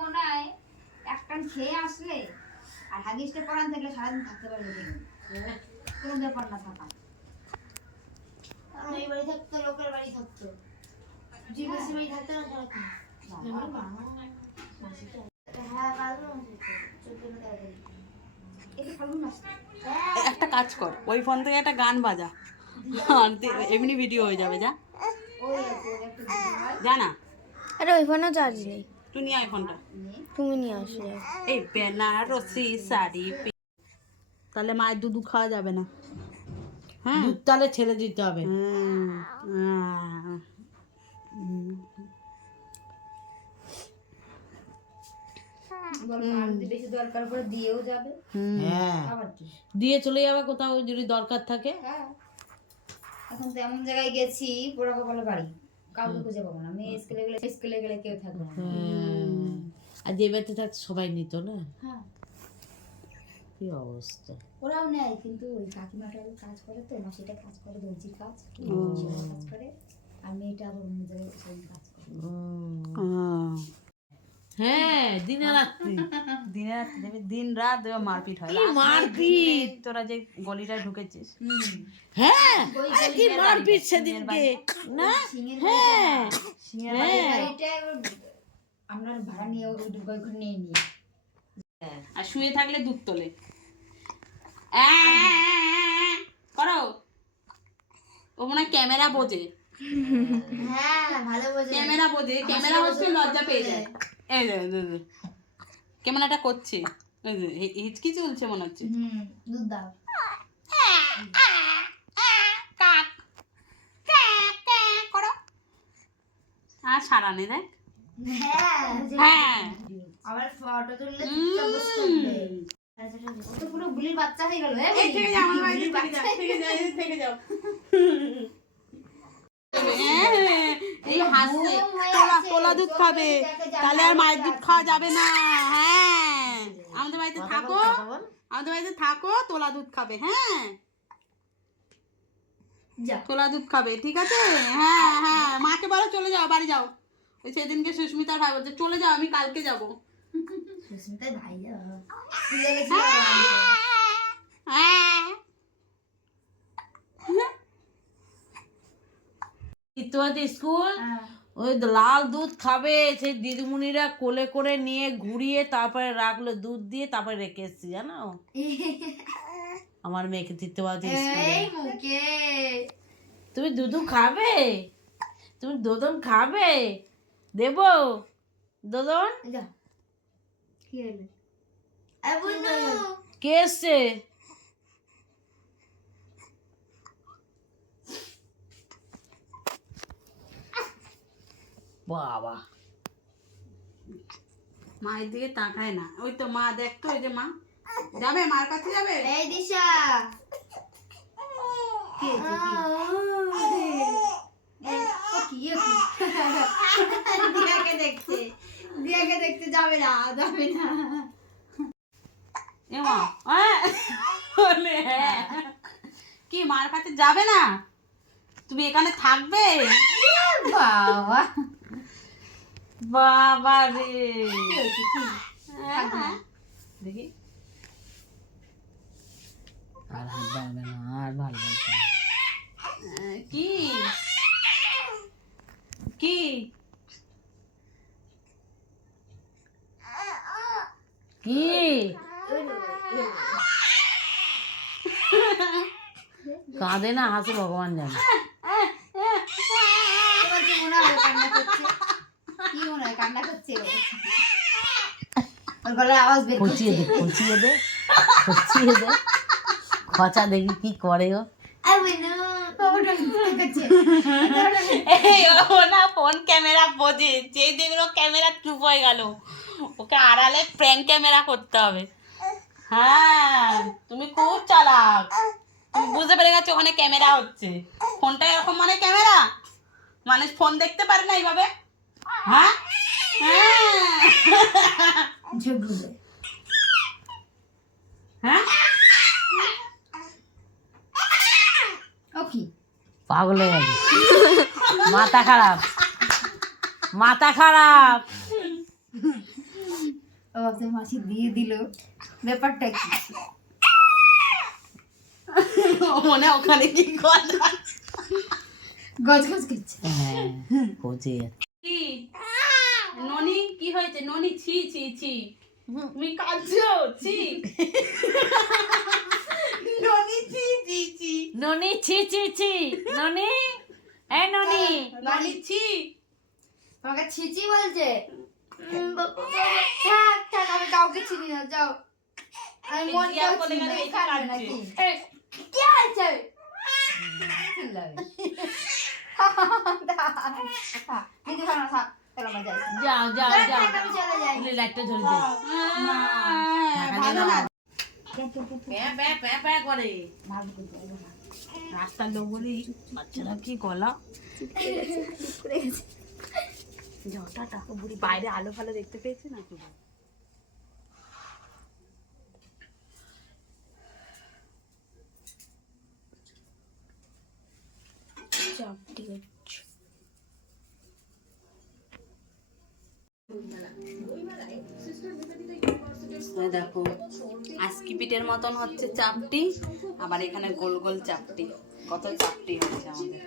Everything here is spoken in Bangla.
মনে হয় একটান খেয়ে আসলে আর হাগিসটা পরান থাকলে সারাদিন থাকতে পারবে কোনো ব্যাপার না থাকা। এই বাড়ি থাকতো লোকের বাড়ি থাকতো জিবিসি বাড়ি থাকতো না সারাক্ষণ। হ্যাঁ পারবো একটা কাজ কর, ওই ফোন থেকে একটা গান বাজা, এমনি ভিডিও হয়ে যাবে। যা জানা। আরে ওই ফোনে চার্জ নেই, তুই নিয়ে আয় ফোনটা, তুমি নিয়ে আসো। এই বেনারসি শাড়ি তাহলে মায়ের দুধ খাওয়া যাবে না। হ্যাঁ তাহলে ছেড়ে দিতে হবে। বেশি দরকার করে দিয়েও যাবে। হ্যাঁ আবার কি দিয়ে চলে যাবে কোথাও যদি দরকার থাকে। হ্যাঁ এখন তো এমন জায়গায় গেছি পোড়া কপালে বাড়ি, কাউকে খুঁজে পাবো না। মেয়ে স্কুলে গেলে কেউ থাকবে না। আর যে বাড়িতে থাকতো সবাই নিত না। হ্যাঁ কি অবস্থা। ওরাও নেয়, কিন্তু ওই কাকিমাটাও কাজ করে, তো মাসিটা কাজ করে, দর্জির কাজ কাজ করে, আর মেয়েটা আবার অন্য জায়গায় কাজ করে। হ্যাঁ দিনে রাত্রি দিন রাত মারপিট হয়। মারপিট, তোরা যে গলিটায় ঢুকেছিস, হ্যাঁ কি মারপিট সেদিনকে না। হ্যাঁ আমরা ভাড়া নিয়ে ওই ঘর নিয়ে নিই, আর শুয়ে থাকলে দুধ তোলে করো। ও মনে হয় ক্যামেরা বোঝে। হ্যাঁ ভালো বোঝে, ক্যামেরা বোঝে, ক্যামেরা হচ্ছে লজ্জা পেয়ে যায়। এই ক্যামেরাটা করছে, হিচকি চলছে মনে হচ্ছে। দুধ দাও। করো আর সারা নেই দেখ। হ্যাঁ আবার ফটো তুললে চুপচাপ বসে থাকবে। ও তো পুরো বুলির বাচ্চা হয়ে গেল। এই থেকে যাও, আমার বাড়িতে থেকে যাও। এই হাসছে, তোলা দুধ খাবে, তাহলে আর মায়ের দুধ খাওয়া যাবে না। হ্যাঁ আমাদের বাড়িতে থাকো, আমাদের বাড়িতে থাকো, তোলা দুধ খাবে। হ্যাঁ তোলা দুধ খাবে, ঠিক আছে। হ্যাঁ হ্যাঁ মাকে বলো চলে যাও, বাড়ি যাও। ওই সেদিনকে সুস্মিতার ভাই বলছে চলে যাও, আমি কালকে যাবো। সুস্মিতার ভাই স্কুল ওই লাল দুধ খাবে, সেই দিদিমণিরা কোলে করে নিয়ে ঘুরিয়ে তারপরে রাখলো, দুধ দিয়ে তারপরে রেখে এসছি জানো। আমার মেয়েকে তৃতীয়বাদী স্কুলে। তুমি দুধু খাবে, তুমি দোদন খাবে, দেবো দোদন। কে এসছে? বাবা মায়ের দিকে তাকায় না। ওই তো মা, দেখতো ওই যে মা যাবে, মার কাছে যাবে। এই দিশা দিয়াকে দেখতে যাবে না, যাবে না। এ মা কি মার কাছে যাবে না, তুমি এখানে থাকবে? বাবা বাবা রে, দেখি আর হাত দাঁড়াবে না, আর ভালো লাগছে না। কি কি কি কাঁদে না হাসে ভগবান জানে। তোমার কি মনে হয় কান্না করছে? কি মনে হয় কান্না করছে? ওর গলার আওয়াজ বের করছে। খুঁচিয়ে দে খচা, দেখি কি করে ও। ফোন ক্যামেরা বোঝে, যে দেখলো ক্যামেরা চুপ হয়ে গেল, ওকে আড়ালে প্র্যাঙ্ক ক্যামেরা করতে হবে। হ্যাঁ তুমি খুব চালাক, তুমি বুঝতে পেরে গেছো ওখানে ক্যামেরা হচ্ছে। ফোনটা এরকম মানে ক্যামেরা, মানুষ ফোন দেখতে পারে না এইভাবে। হ্যাঁ হ্যাঁ পাগল হয়ে গেছে, মাথা খারাপ। ভাবছে মাসি দিয়ে দিল, ব্যাপারটা কি? মনে হয় ওখানে কি কথা গজ গজ করছে। হ্যাঁ বোঝে কি ননি কি হয়েছে ননি ছি ছি ছি তুমি কাঁদছো ছি ননি ছি ছি ছি ননি ছি ছি ছি ননি এই ননি ননি ছি তোমাকে ছিচি বলছে। থাক থাক, আমি কাউকে চিনি না, যাও। আমি মন দিয়া বলে গেলে এই কাঁদছে। নাকি কি আছে? চিল্লাবে। দিদি খানা থাক, চলো আমরা যাই। যাও যাও যাও থাক, আমি চলে যাই। লাইটটা জ্বলে দে ভালো না। প্যা প্যা প্যা প্যা করে ভালো করে যাই, ভালো। রাস্তার লোক বলি বাচ্চারা কি গলা জটাটা বুড়ি বাইরে আলো ফালো দেখতে পেয়েছে না শুধু চাপটি হচ্ছে দেখো আজকি পিঠের মতন হচ্ছে চাপটি, আবার এখানে গোল গোল চাপটি, কত চাপটি হচ্ছে আমাদের।